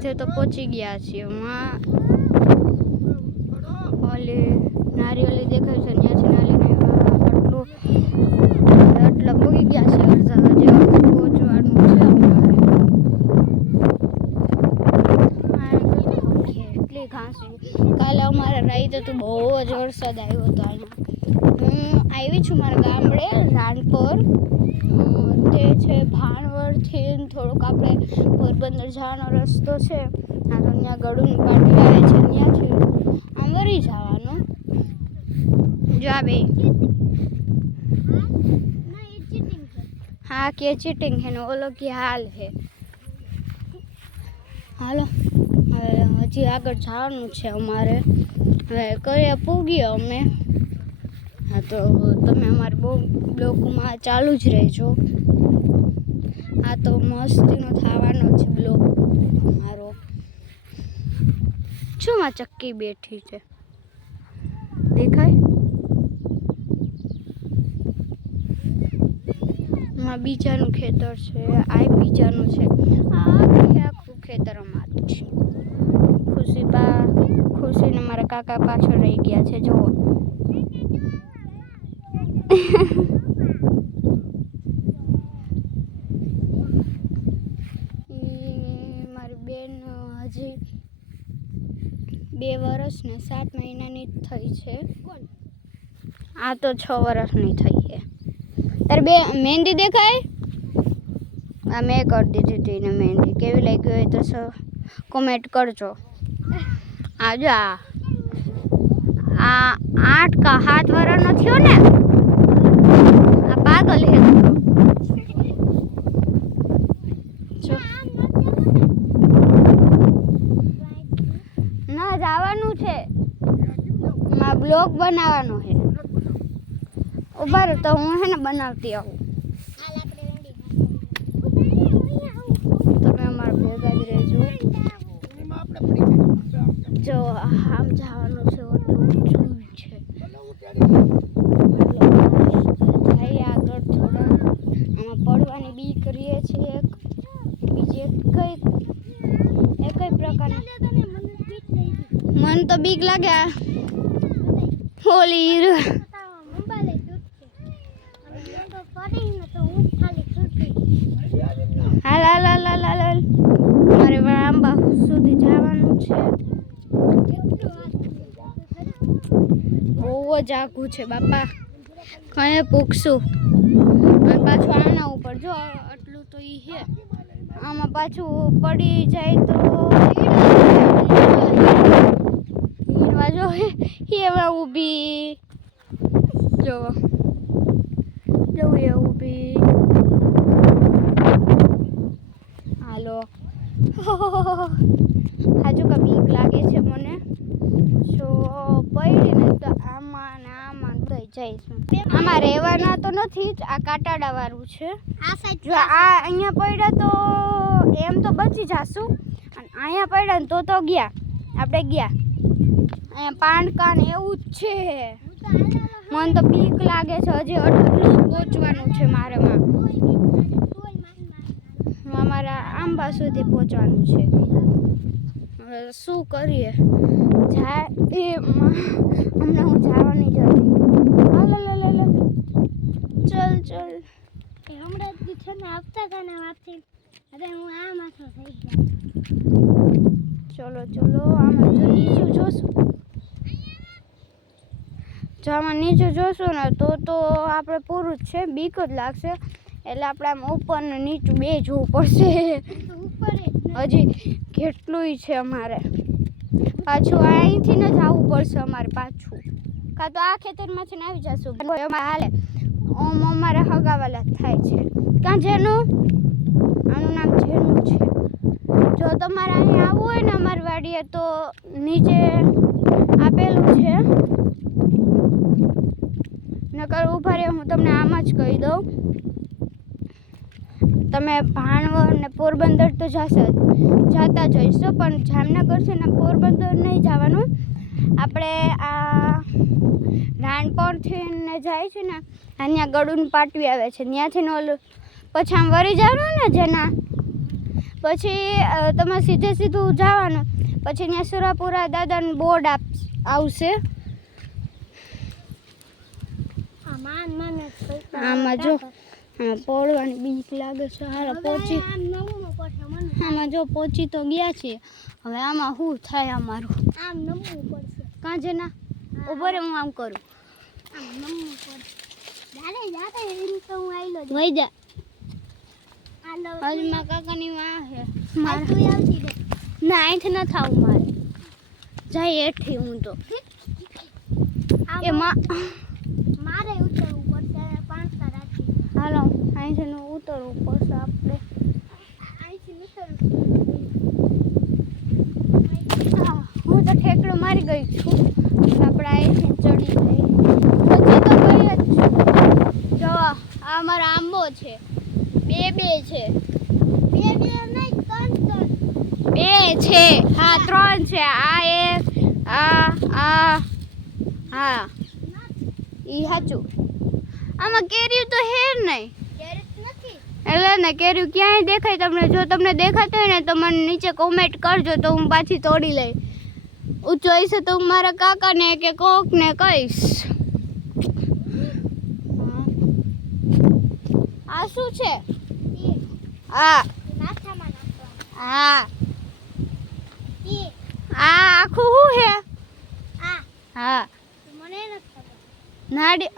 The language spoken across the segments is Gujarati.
અડધે તો પહોંચી ગયા છીએ. ઓલી નારિયેળી દેખાય છે ત્યાંથી નાલીને આટલા પહોંચી ગયા છે. અડધા હજી પહોંચવાનું છે. એટલી ઘાસ કાલે અમારે રાઈતે તો બહુ જ વરસાદ આવ્યો હતો. અહીંયા હું આવી છું મારા ગામડે રાણપર. તે છે ભાણવડથી થોડુંક આપણે પોરબંદર જવાનો રસ્તો છે. આ તો ત્યાં ગળું પાટી આવે છે ત્યાંથી આમ વળી જવાનું. જો આ બે હા કે ચીટિંગ છે ને ઓલો કે હાલ છે. હાલો હવે હજી આગળ જવાનું છે અમારે. હવે કયા પૂગીએ અમે. હા તો તમે અમારે બહુ બ્લોકમાં ચાલુ જ રહેજો. આ તો મસ્તીનો થવાનો છે બ્લોક મારો. શું માં ચક્કી બેઠી છે દેખાય? માં બીજાનું ખેતર છે, આ બીજાનું છે. આખું ખેતર અમારું છે. ખુશીને મારા કાકા પાછળ રહી ગયા છે. જુઓ મારી બેન હજી 2 વર્ષ ને 7 મહિનાની થઈ છે. આ તો 6 વર્ષની થઈ છે. તારે બે મહેંદી દેખાય? આ મેં કરી દીધી હતી ને મહેંદી. કેવી લાગી હોય તો કોમેન્ટ કરજો. આ જો આ 8 કા 7 વર્ષનો થયો ને. આ પાગલ હે ના જવાનું છે. માં બ્લોગ બનાવવાનો છે. ઉભા રહો તો હું હે ને બનાવતી આવું. તમે અમારા ભેગા જ રહેજો. જો આમ જવાનું છે એટલું છે. જઈએ આગળ થોડા. આમાં પડવાની બીક કરીએ છીએ. બીજી કઈ પ્રકારની મને તો બીક લાગે. હોલી હાલ મારે આંબા સુધી જવાનું છે. બહુ જ આઘું છે બાપા. કઈ પૂછશું અને પાછું આના ઉપર જો આટલું તો ઈ છે. આમાં પાછું પડી જાય તો હીરવા જો એવા ઊભી જોવો જવું એ ઊભી. હાલો હાજુ કા બીક લાગે છે મને. જો પડી ને તો આમાં થઈ જઈશું. આમાં રહેવાના તો નથી જ. આ કાંટાડા વાળું છે. જો આ અહીંયા પડ્યા તો એમ તો બચી જાશું. અને અહીંયા પડ્યા ને તો ગયા આપણે ગયા. અહીંયા પાણકા ને એવું જ છે. મને તો બીક લાગે છે. હજી આટલું પહોંચવાનું છે મારે. મારા આંબા સુધી પહોંચવાનું છે. હવે શું કરીએ? હમણાં હું જવાની જ હતી. ચલ હમણાં જ છે ને આપતા હતા ને વાતથી. હવે હું આ માથો થઈ ગયા. ચલો આમાં જો નીચું જોશું. જો આમાં નીચું જોશું ને તો આપણે પૂરું જ છે. બીક જ લાગશે. એટલે આપણે આમ ઉપર ને નીચું બે જોવું પડશે. હજી કેટલું છે અમારે. પાછું અહીંથી ને જ આવવું પડશે અમારે પાછું. કાં તો આ ખેતરમાંથી ને આવી જશું. હાલે ઓમ અમારે હગાવાલા થાય છે. કાં જેનું આનું નામ જેનું છે. જો તમારે અહીંયા આવવું હોય ને અમારી વાડીએ તો નીચે આપેલું છે. નકર ઉભા રહે હું તમને આમ જ કહી દઉં. તમે ભાણવડ ને પોરબંદર તો જતા જઈશો પણ જામનગર છે ને પોરબંદર નહીં જવાનું. આપણે આ રાણપરથી ને જાય છે ને ત્યાં ગળું પાટવી આવે છે. ત્યાંથી ને ઓલું પછી આમ વળી જવાનું ને જેના પછી તમારે સીધે સીધું જવાનું, પછી ત્યાં સુરાપુરા દાદાનું બોર્ડ આવશે. આમાં જો પોળવાની બીક લાગે છે. હાલો પહોંચી, આમાં જો પહોંચી તો ગયા છીએ. હવે આમાં શું થાય અમારું? આમ નમવું પડશે. કાં છે ના ઉભો રે, હું આમ કરું. વહી જા. હજી મારા કાકાની માં છે. ના અહીંથી ન થાવું મારે. જાય એઠી હું તો એમાં મારે ઉતરવું પડશે. પાંચતા રાખી હાલો અહીંથી ઉતરવું પડશે આપણે. અહીંથી ઉતરવું. હું તો ઠેકડો મારી ગઈ છું. આપણે અહીંથી ચડી ગઈ. પછી તો ગઈ જ છું. જો આ મારો આંબો છે. બે છે. બે નહીં, ત્રણ. બે છે. હા 3 છે. આ એક, આ હા ઈ સાચું. આમાં કેરીયું તો હેર નહીં. એટલે ને કેરીયું ક્યાંય દેખાય તમને? જો તમને દેખાતું હોય ને તો મને નીચે કોમેન્ટ કરજો, તો હું પાછી તોડી લઈ. ઊંચો હશે તો હું મારા કાકાને કે કોકને કહીશ. આ શું છે? હા હા આ આખું શું હે? હા નાડી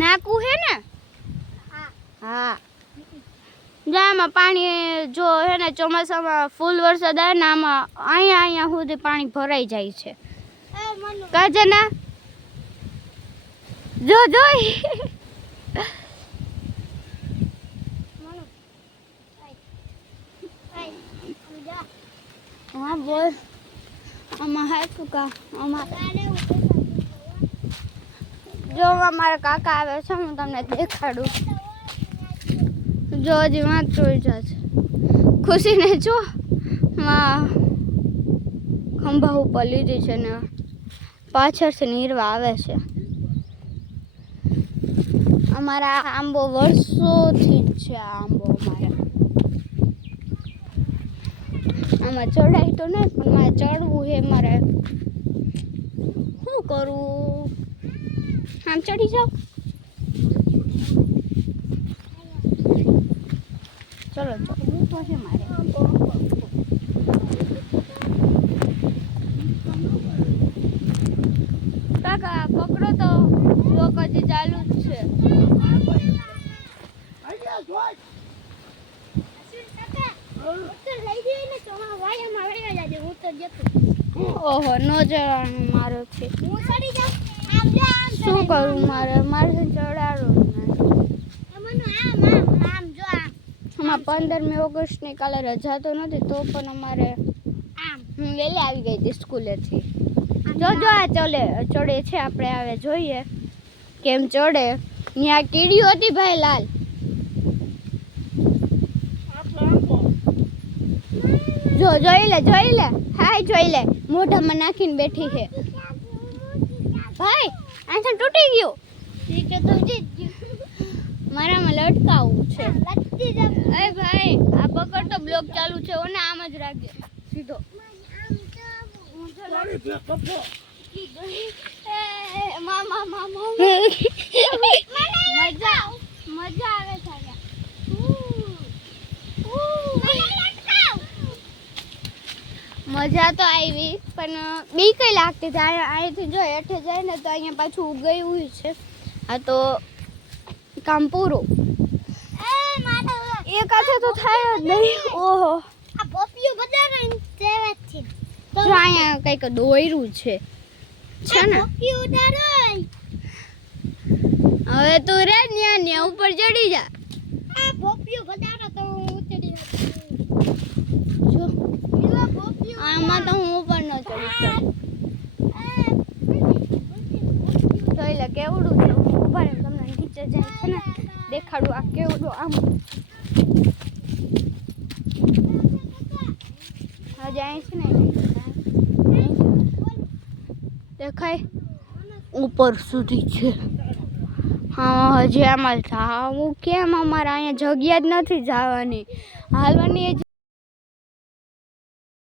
નાકું હે ને? હા આમાં પાણી જો હે ને ચોમાસામાં ફૂલ વરસાદ આવે ને આમાં અહીંયા સુધી પાણી ભરાઈ જાય છે. કાજના જો જોઈ હા બોલ. આમાં હાચું કા આમાં જો મારા કાકા આવે છે, હું તમને દેખાડું. જો હજી વાત જોઈ જશે. ખુશીને જો ખંભા ઉપર લીધી છે ને પાછળથી નીરવા આવે છે. અમારા આંબો વર્ષોથી છે. આ આંબો આમાં ચડાય તો નહીં, પણ મારે ચડવું છે. મારે શું કરવું? આમ ચડી જાઓ. ચલો ચડવું તો છે મારે. કાકા પકડો તો લોક હજી ચાલુ જ છે. ઓહો નો જવાનું મારો છે. શું કરું? મારે ચડાડવું. આમાં 15મી ઓગસ્ટની કાલે રજા તો નથી, તો પણ અમારે વહેલી આવી ગઈ હતી સ્કૂલેથી. જો આ ચડે છે. આપણે આવે જોઈએ કેમ ચડે. ત્યાં કીડીઓ હતી ભાઈ લાલ. જો જોઈ લે હાય જોઈ લે. મોઢામાં નાખીને બેઠી છે ભાઈ. આથી તૂટી ગયું. મારામાં લટકાવું છે. અરે ભાઈ આ પકડ તો બ્લોક ચાલુ છે. ઓને આમ જ રાખજે સીધો. મામા મજા આવે છે. મજા તો આવી પણ બીક લાગતી હતી. અહીંથી જો હેઠે જાય ને તો અહીંયા પાછું ઉગયું છે. આ તો કામ પૂરું. એક હાથે તો થાય જ નહીં. ઓહો આ પોપિયો બજારે સેવા છે. તો અહીંયા કંઈક દોયરું છે ને. હવે તું રે ન્યા ઉપર ચડી જા. આ પોપિયો બજારે તો ઉતરી જો. આમાં તો હું ઉપર ન ચડી શકું. જોઈ લે કેવડું છે. હું ઉભા રહી તમને નીચે જાય છે ને દેખાડું. આ કેવડું આમ હજી અહીં છે ને દેખાય ઉપર સુધી છે. હા હજી આમાં જાવું કેમ? અમારે અહીંયા જગ્યા જ નથી જવાની, હાલવાની